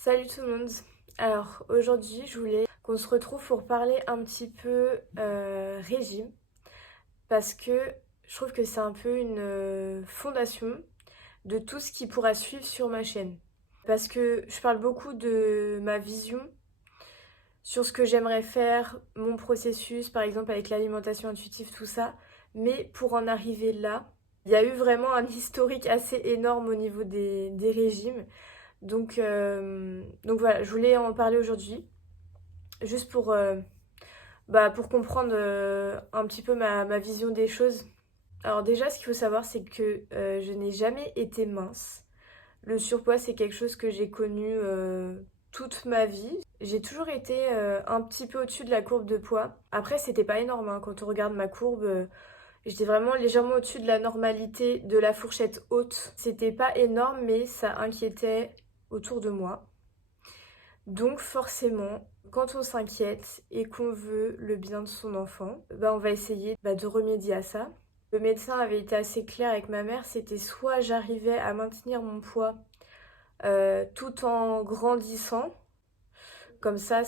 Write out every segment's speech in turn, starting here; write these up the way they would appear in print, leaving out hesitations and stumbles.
Salut tout le monde. Alors aujourd'hui je voulais qu'on se retrouve pour parler un petit peu régime parce que je trouve que c'est un peu une fondation de tout ce qui pourra suivre sur ma chaîne. Parce que je parle beaucoup de ma vision sur ce que j'aimerais faire, mon processus par exemple avec l'alimentation intuitive, tout ça. Mais pour en arriver là, il y a eu vraiment un historique assez énorme au niveau des régimes. Donc voilà, je voulais en parler aujourd'hui, juste pour comprendre un petit peu ma vision des choses. Alors déjà, ce qu'il faut savoir, c'est que je n'ai jamais été mince. Le surpoids, c'est quelque chose que j'ai connu toute ma vie. J'ai toujours été un petit peu au-dessus de la courbe de poids. Après, c'était pas énorme, hein. Quand on regarde ma courbe, j'étais vraiment légèrement au-dessus de la normalité de la fourchette haute. C'était pas énorme, mais ça inquiétait autour de moi. Donc forcément, quand on s'inquiète et qu'on veut le bien de son enfant, on va essayer de remédier à ça. Le médecin avait été assez clair avec ma mère, c'était soit j'arrivais à maintenir mon poids tout en grandissant, comme ça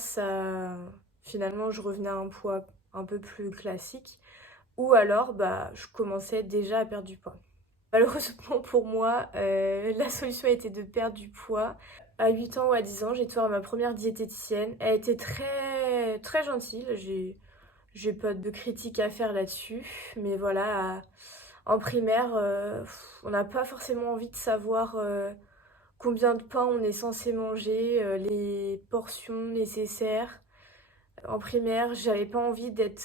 finalement je revenais à un poids un peu plus classique, ou alors je commençais déjà à perdre du poids. Malheureusement pour moi, la solution a été de perdre du poids. À 8 ans ou à 10 ans, j'ai été voir ma première diététicienne. Elle était très, très gentille. J'ai pas de critique à faire là-dessus. Mais voilà, en primaire, on n'a pas forcément envie de savoir combien de pain on est censé manger, les portions nécessaires. En primaire, j'avais pas envie d'être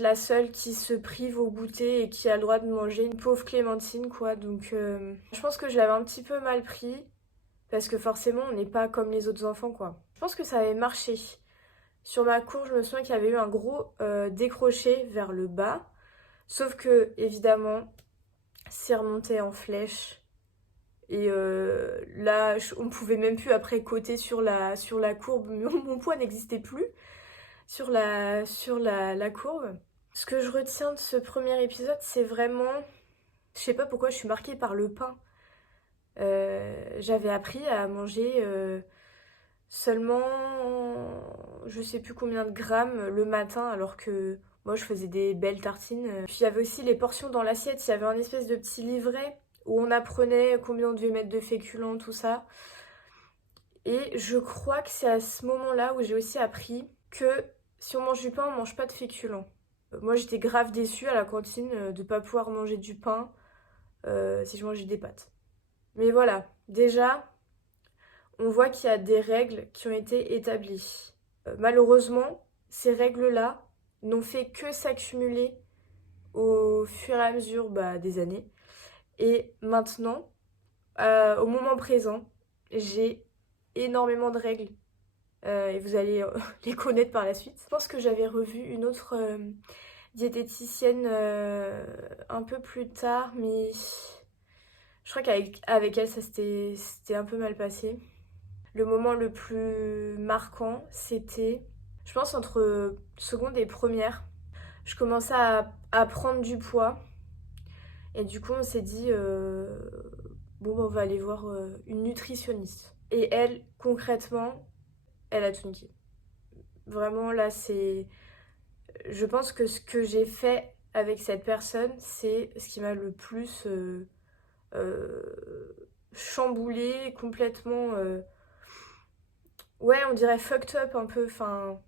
la seule qui se prive au goûter et qui a le droit de manger une pauvre clémentine, quoi. Donc, je pense que je l'avais un petit peu mal pris parce que forcément, on n'est pas comme les autres enfants, quoi. Je pense que ça avait marché. Sur ma cour, je me souviens qu'il y avait eu un gros décroché vers le bas. Sauf que, évidemment, c'est remonté en flèche. Et là, on pouvait même plus après côté sur la courbe. Mon poids n'existait plus sur la courbe. Ce que je retiens de ce premier épisode, c'est vraiment... Je sais pas pourquoi je suis marquée par le pain. J'avais appris à manger seulement je sais plus combien de grammes le matin alors que moi je faisais des belles tartines. Puis il y avait aussi les portions dans l'assiette, il y avait un espèce de petit livret où on apprenait combien on devait mettre de féculents, tout ça. Et je crois que c'est à ce moment-là où j'ai aussi appris que si on mange du pain, on mange pas de féculents. Moi j'étais grave déçue à la cantine de pas pouvoir manger du pain si je mangeais des pâtes. Mais voilà, déjà, on voit qu'il y a des règles qui ont été établies. Malheureusement, ces règles-là n'ont fait que s'accumuler au fur et à mesure des années. Et maintenant, au moment présent, j'ai énormément de règles et vous allez les connaître par la suite. Je pense que j'avais revu une autre diététicienne un peu plus tard, mais je crois qu'avec elle, ça c'était un peu mal passé. Le moment le plus marquant, c'était, je pense, entre seconde et première. Je commençais à prendre du poids. Et du coup, on s'est dit, on va aller voir une nutritionniste. Et elle, concrètement, elle a tout niqué. Vraiment, là, c'est... Je pense que ce que j'ai fait avec cette personne, c'est ce qui m'a le plus chamboulé, complètement... Ouais, on dirait fucked up un peu. Enfin,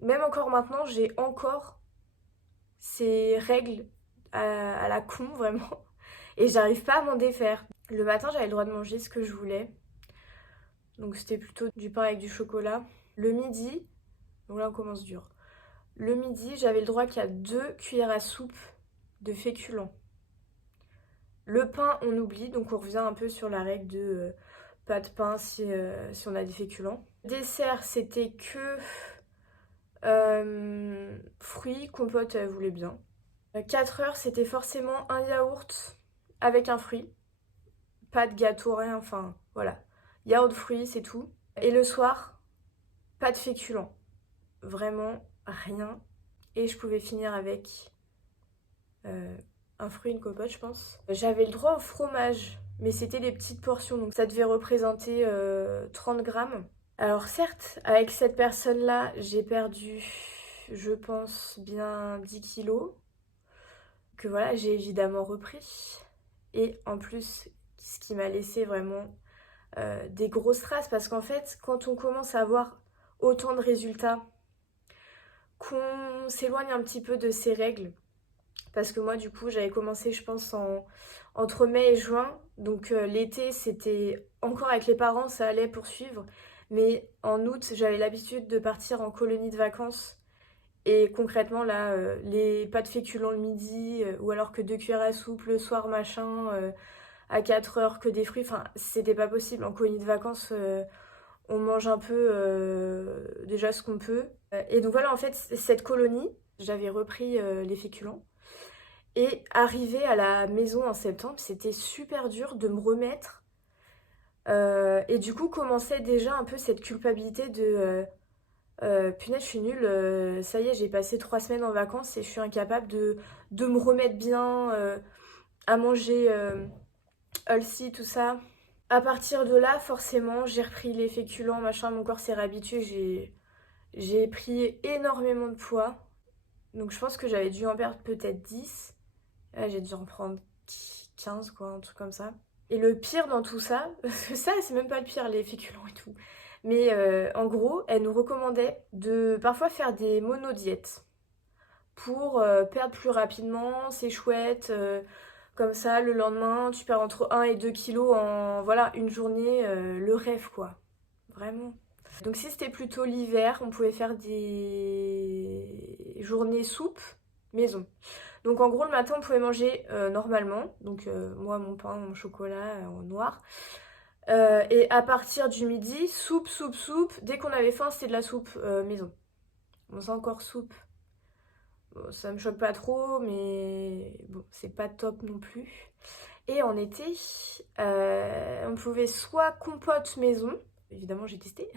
même encore maintenant, j'ai encore ces règles à la con, vraiment. Et j'arrive pas à m'en défaire. Le matin, j'avais le droit de manger ce que je voulais. Donc c'était plutôt du pain avec du chocolat. Le midi, donc là on commence dur. Le midi, j'avais le droit qu'à 2 cuillères à soupe de féculents. Le pain, on oublie, donc on revient un peu sur la règle de pas de pain si on a des féculents. Dessert, c'était que fruits, compote, elle voulait bien. 4 heures, c'était forcément un yaourt avec un fruit. Pas de gâteau, rien, enfin voilà. Yaourt fruits, c'est tout. Et le soir, pas de féculents. Vraiment rien. Et je pouvais finir avec un fruit, une compote, je pense. J'avais le droit au fromage, mais c'était des petites portions, donc ça devait représenter 30 grammes. Alors certes, avec cette personne-là, j'ai perdu, je pense, bien 10 kilos, que voilà, j'ai évidemment repris. Et en plus, ce qui m'a laissé vraiment des grosses traces, parce qu'en fait, quand on commence à avoir autant de résultats, qu'on s'éloigne un petit peu de ses règles, parce que moi du coup j'avais commencé je pense entre mai et juin, donc l'été c'était encore avec les parents, ça allait poursuivre, mais en août j'avais l'habitude de partir en colonie de vacances, et concrètement là, les pâtes féculents le midi, ou alors que 2 cuillères à soupe le soir machin, à 4 heures que des fruits, enfin c'était pas possible. En colonie de vacances, on mange un peu déjà ce qu'on peut. Et donc voilà, en fait, cette colonie, j'avais repris les féculents. Et arrivé à la maison en septembre, c'était super dur de me remettre. Et du coup, commençait déjà un peu cette culpabilité de punaise, je suis nulle, ça y est, j'ai passé 3 semaines en vacances et je suis incapable de me remettre bien à manger healthy, tout ça. À partir de là, forcément, j'ai repris les féculents, machin, mon corps s'est réhabitué, j'ai pris énormément de poids. Donc je pense que j'avais dû en perdre peut-être 10. Là, j'ai dû en prendre 15, quoi, un truc comme ça. Et le pire dans tout ça, parce que ça, c'est même pas le pire, les féculents et tout. Mais en gros, elle nous recommandait de parfois faire des monodiètes pour perdre plus rapidement. C'est chouette. Comme ça, le lendemain, tu perds entre 1 et 2 kilos en voilà, une journée. Le rêve, quoi. Vraiment. Donc si c'était plutôt l'hiver, on pouvait faire des journées soupe maison. Donc en gros le matin on pouvait manger normalement, donc moi mon pain, mon chocolat en noir. Et à partir du midi, soupe, soupe, soupe. Dès qu'on avait faim c'était de la soupe maison. Bon c'est encore soupe. Bon, ça me choque pas trop mais bon c'est pas top non plus. Et en été, on pouvait soit compote maison, évidemment j'ai testé.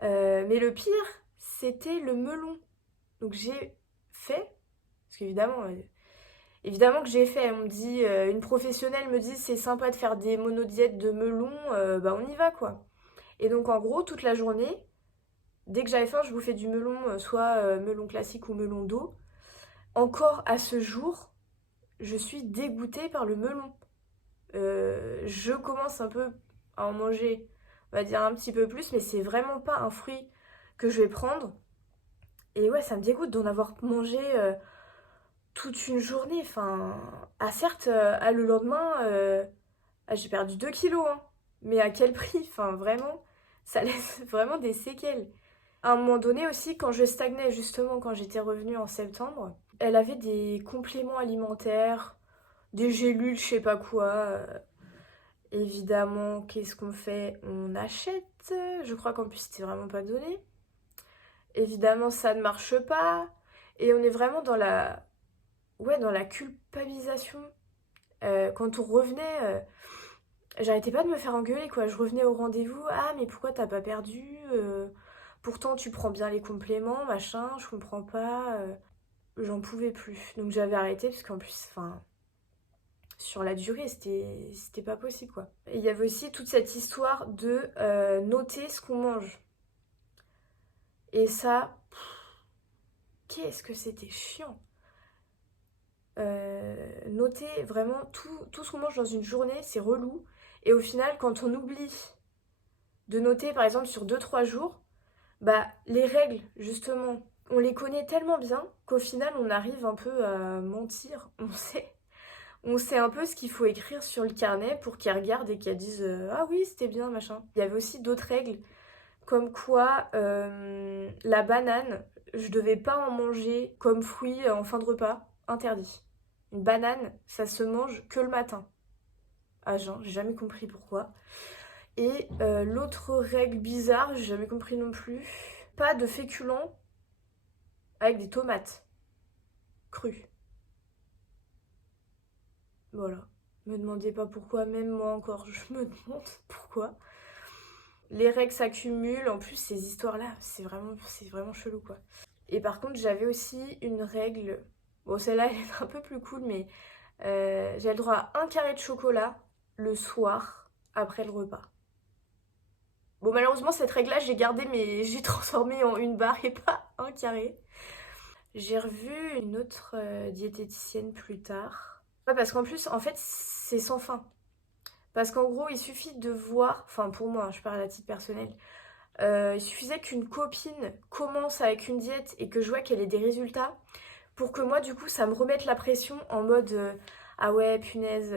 Mais le pire, c'était le melon. Donc j'ai fait, parce qu'évidemment, évidemment que j'ai fait. On me dit, une professionnelle me dit c'est sympa de faire des monodiètes de melon, bah on y va quoi. Et donc en gros, toute la journée, dès que j'avais faim, je bouffais du melon, soit melon classique ou melon d'eau. Encore à ce jour, je suis dégoûtée par le melon. Je commence un peu à en manger, on va dire un petit peu plus, mais c'est vraiment pas un fruit que je vais prendre. Et ouais, ça me dégoûte d'en avoir mangé toute une journée. Enfin, certes, le lendemain, j'ai perdu 2 kilos, hein. Mais à quel prix? Enfin, vraiment, ça laisse vraiment des séquelles. À un moment donné aussi, quand je stagnais, justement, quand j'étais revenue en septembre, elle avait des compléments alimentaires, des gélules, je sais pas quoi. Évidemment, qu'est-ce qu'on fait? On achète. Je crois qu'en plus, c'était vraiment pas donné. Évidemment, ça ne marche pas. Et on est vraiment dans la, ouais, dans la culpabilisation. Quand on revenait, j'arrêtais pas de me faire engueuler, quoi. Je revenais au rendez-vous. Ah, mais pourquoi t'as pas perdu? Pourtant, tu prends bien les compléments, machin. Je comprends pas. J'en pouvais plus. Donc j'avais arrêté, parce qu'en plus, enfin, sur la durée, c'était pas possible, quoi. Et il y avait aussi toute cette histoire de noter ce qu'on mange. Et ça, qu'est-ce que c'était chiant. Noter vraiment tout ce qu'on mange dans une journée, c'est relou. Et au final, quand on oublie de noter, par exemple, sur 2 3 jours, bah, les règles, justement, on les connaît tellement bien qu'au final, on arrive un peu à mentir. On sait un peu ce qu'il faut écrire sur le carnet pour qu'ils regardent et qu'ils disent ah oui, c'était bien, machin. Il y avait aussi d'autres règles, comme quoi la banane, je devais pas en manger comme fruit en fin de repas, interdit. Une banane, ça se mange que le matin. À jeun, j'ai jamais compris pourquoi. Et l'autre règle bizarre, j'ai jamais compris non plus, pas de féculents avec des tomates crues. Voilà. Me demandez pas pourquoi, même moi encore, je me demande pourquoi. Les règles s'accumulent, en plus ces histoires-là, c'est vraiment chelou quoi. Et par contre, j'avais aussi une règle, Bon, celle-là, elle est un peu plus cool, mais j'ai le droit à un carré de chocolat le soir après le repas. Bon, malheureusement, cette règle-là, j'ai gardé, mais j'ai transformé en une barre et pas un carré. J'ai revu une autre diététicienne plus tard. Ouais, parce qu'en plus, en fait, c'est sans fin. Parce qu'en gros, il suffit de voir, enfin pour moi, je parle à titre personnel, il suffisait qu'une copine commence avec une diète et que je vois qu'elle ait des résultats pour que moi, du coup, ça me remette la pression en mode ah ouais, punaise,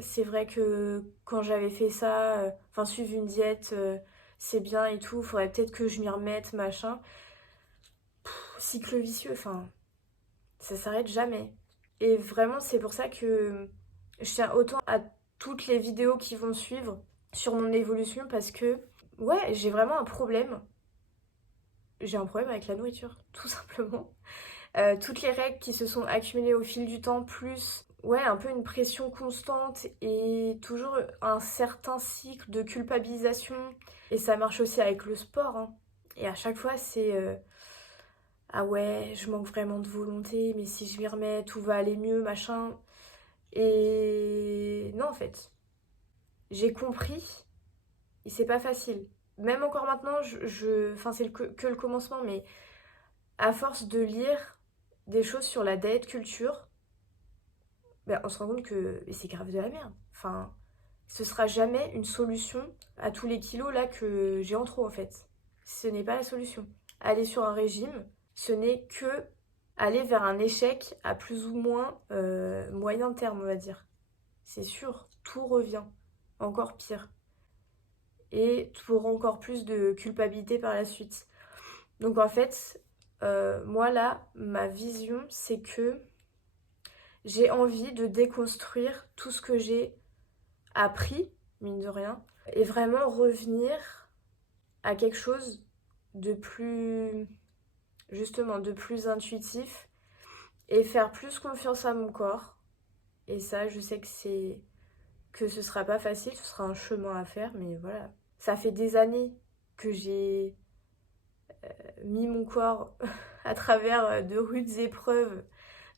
c'est vrai que quand j'avais fait ça, enfin, suivre une diète, c'est bien et tout, faudrait peut-être que je m'y remette, machin. Cycle vicieux, enfin, ça s'arrête jamais. Et vraiment, c'est pour ça que je tiens autant à toutes les vidéos qui vont suivre sur mon évolution parce que, ouais, j'ai vraiment un problème. J'ai un problème avec la nourriture, tout simplement. Toutes les règles qui se sont accumulées au fil du temps, plus ouais, un peu une pression constante et toujours un certain cycle de culpabilisation. Et ça marche aussi avec le sport, hein. Et à chaque fois, c'est ah ouais, je manque vraiment de volonté, mais si je m'y remets, tout va aller mieux, machin. Et non, en fait, j'ai compris et c'est pas facile. Même encore maintenant, enfin, c'est que le commencement, mais à force de lire des choses sur la diet culture, ben, on se rend compte que c'est grave de la merde. Enfin, ce sera jamais une solution à tous les kilos là que j'ai en trop en fait. Ce n'est pas la solution. Aller sur un régime, ce n'est que aller vers un échec à plus ou moins moyen terme, on va dire. C'est sûr, tout revient. Encore pire. Et pour encore plus de culpabilité par la suite. Donc en fait, moi là, ma vision, c'est que j'ai envie de déconstruire tout ce que j'ai appris, mine de rien, et vraiment revenir à quelque chose de plus, justement, de plus intuitif et faire plus confiance à mon corps. Et ça, je sais que ce sera pas facile, ce sera un chemin à faire, mais voilà. Ça fait des années que j'ai mis mon corps à travers de rudes épreuves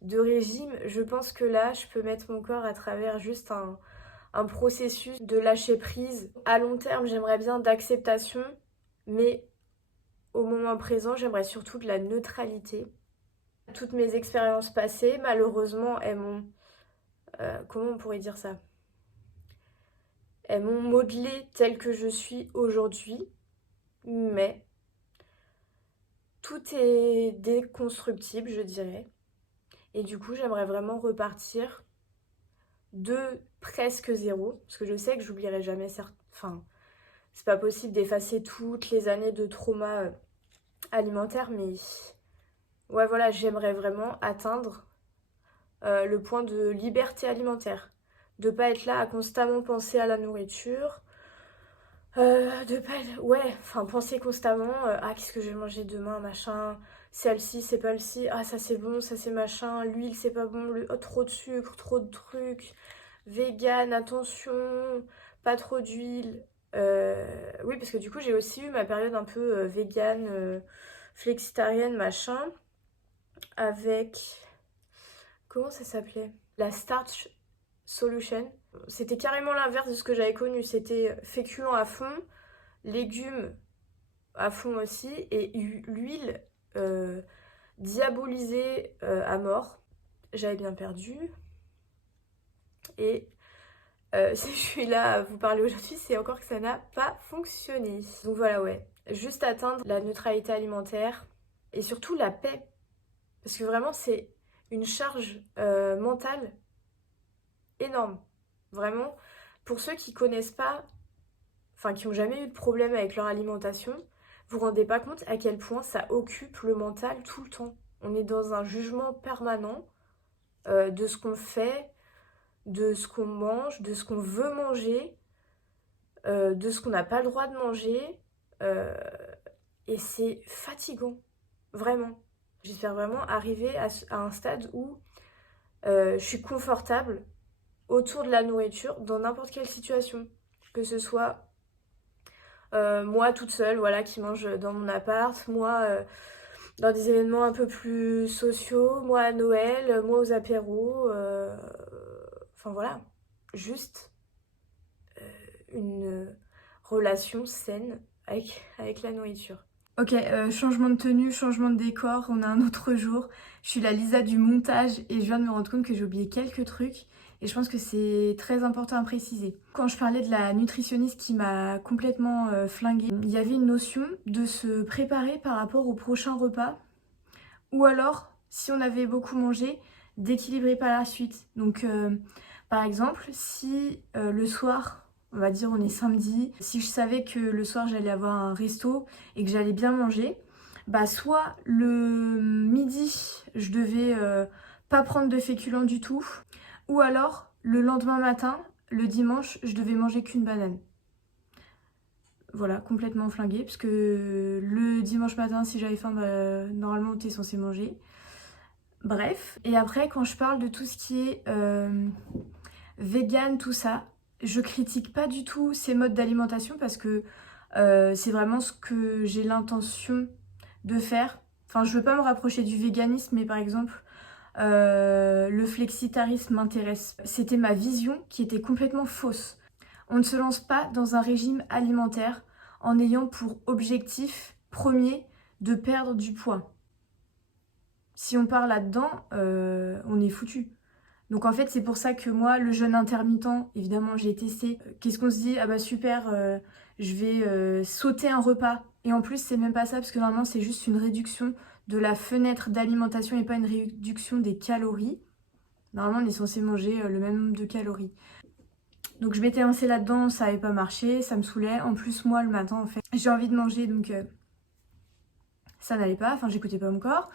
de régime. Je pense que là, je peux mettre mon corps à travers juste un processus de lâcher prise. À long terme, j'aimerais bien d'acceptation, mais au moment présent, j'aimerais surtout de la neutralité. Toutes mes expériences passées, malheureusement, elles m'ont... comment on pourrait dire ça? Elles m'ont modelé telle que je suis aujourd'hui, mais tout est déconstructible, je dirais. Et du coup, j'aimerais vraiment repartir de presque zéro, parce que je sais que j'oublierai jamais certains... Enfin, c'est pas possible d'effacer toutes les années de trauma alimentaire, mais ouais, voilà, j'aimerais vraiment atteindre le point de liberté alimentaire. De pas être là à constamment penser à la nourriture, de pas être... Ouais, enfin, penser constamment, ah, qu'est-ce que je vais manger demain, machin, celle-ci, c'est pas le-ci, ah, ça c'est bon, ça c'est machin, l'huile c'est pas bon, oh, trop de sucre, trop de trucs, vegan, attention, pas trop d'huile. Oui, parce que du coup, j'ai aussi eu ma période un peu vegan, flexitarienne, machin, avec... Comment ça s'appelait? La Starch Solution. C'était carrément l'inverse de ce que j'avais connu. C'était féculents à fond, légumes à fond aussi, et l'huile diabolisée à mort. J'avais bien perdu. Et si je suis là à vous parler aujourd'hui, c'est encore que ça n'a pas fonctionné. Donc voilà, ouais. Juste atteindre la neutralité alimentaire et surtout la paix. Parce que vraiment, c'est une charge mentale énorme. Vraiment, pour ceux qui connaissent pas, enfin qui n'ont jamais eu de problème avec leur alimentation, vous vous rendez pas compte à quel point ça occupe le mental tout le temps. On est dans un jugement permanent de ce qu'on fait, de ce qu'on mange, de ce qu'on veut manger, de ce qu'on n'a pas le droit de manger. euh, et c'est fatigant, vraiment. J'espère vraiment arriver à un stade où je suis confortable autour de la nourriture dans n'importe quelle situation. Que ce soit moi toute seule, voilà, qui mange dans mon appart, moi dans des événements un peu plus sociaux, moi à Noël, moi aux apéros, enfin voilà, juste une relation saine avec la nourriture. Ok, changement de tenue, changement de décor, on a un autre jour. Je suis la Lisa du montage et je viens de me rendre compte que j'ai oublié quelques trucs et je pense que c'est très important à préciser. Quand je parlais de la nutritionniste qui m'a complètement flinguée, il y avait une notion de se préparer par rapport au prochain repas ou alors, si on avait beaucoup mangé, d'équilibrer par la suite. Donc, par exemple, si le soir, on va dire on est samedi, si je savais que le soir j'allais avoir un resto et que j'allais bien manger, bah soit le midi, je devais pas prendre de féculents du tout, ou alors le lendemain matin, le dimanche, je devais manger qu'une banane. Voilà, complètement flinguée, parce que le dimanche matin, si j'avais faim, bah, normalement t'es censé manger. Bref, et après quand je parle de tout ce qui est vegan, tout ça, je critique pas du tout ces modes d'alimentation parce que c'est vraiment ce que j'ai l'intention de faire. Enfin, je veux pas me rapprocher du véganisme, mais par exemple, le flexitarisme m'intéresse. C'était ma vision qui était complètement fausse. On ne se lance pas dans un régime alimentaire en ayant pour objectif premier de perdre du poids. Si on part là-dedans, on est foutu. Donc en fait, c'est pour ça que moi, le jeûne intermittent, évidemment, j'ai testé. Qu'est-ce qu'on se dit? Ah bah super, je vais sauter un repas. Et en plus, c'est même pas ça, parce que normalement, c'est juste une réduction de la fenêtre d'alimentation et pas une réduction des calories. Normalement, on est censé manger le même nombre de calories. Donc je m'étais lancée là-dedans, ça avait pas marché, ça me saoulait. En plus, moi, le matin, en fait, j'ai envie de manger, donc ça n'allait pas. Enfin, j'écoutais pas mon corps.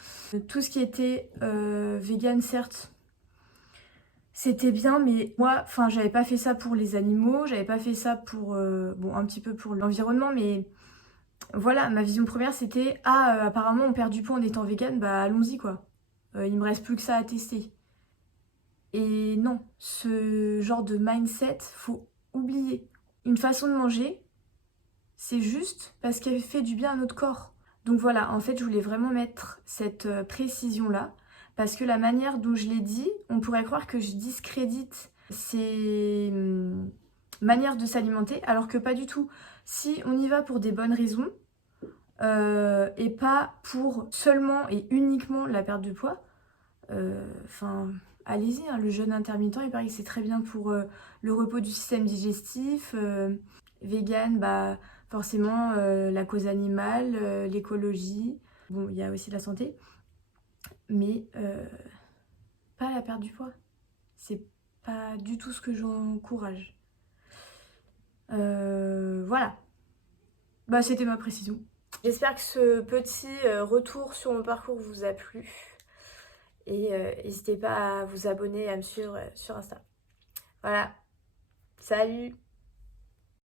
Tout ce qui était vegan, certes, c'était bien, mais moi, enfin, j'avais pas fait ça pour les animaux, j'avais pas fait ça pour, bon, un petit peu pour l'environnement, mais voilà, ma vision première, c'était, ah, apparemment, on perd du poids en étant vegan, bah allons-y, quoi. Il me reste plus que ça à tester. Et non, ce genre de mindset, faut oublier. Une façon de manger, c'est juste parce qu'elle fait du bien à notre corps. Donc voilà, en fait, je voulais vraiment mettre cette précision-là, parce que la manière dont je l'ai dit, on pourrait croire que je discrédite ces manières de s'alimenter, alors que pas du tout. Si on y va pour des bonnes raisons, et pas pour seulement et uniquement la perte de poids, enfin, allez-y, hein, le jeûne intermittent, il paraît que c'est très bien pour le repos du système digestif. Vegan, bah forcément la cause animale, l'écologie. Bon, il y a aussi la santé, mais pas la perte du poids. C'est pas du tout ce que j'encourage. Voilà. Bah, c'était ma précision. J'espère que ce petit retour sur mon parcours vous a plu. Et n'hésitez pas à vous abonner et à me suivre sur Insta. Voilà. Salut!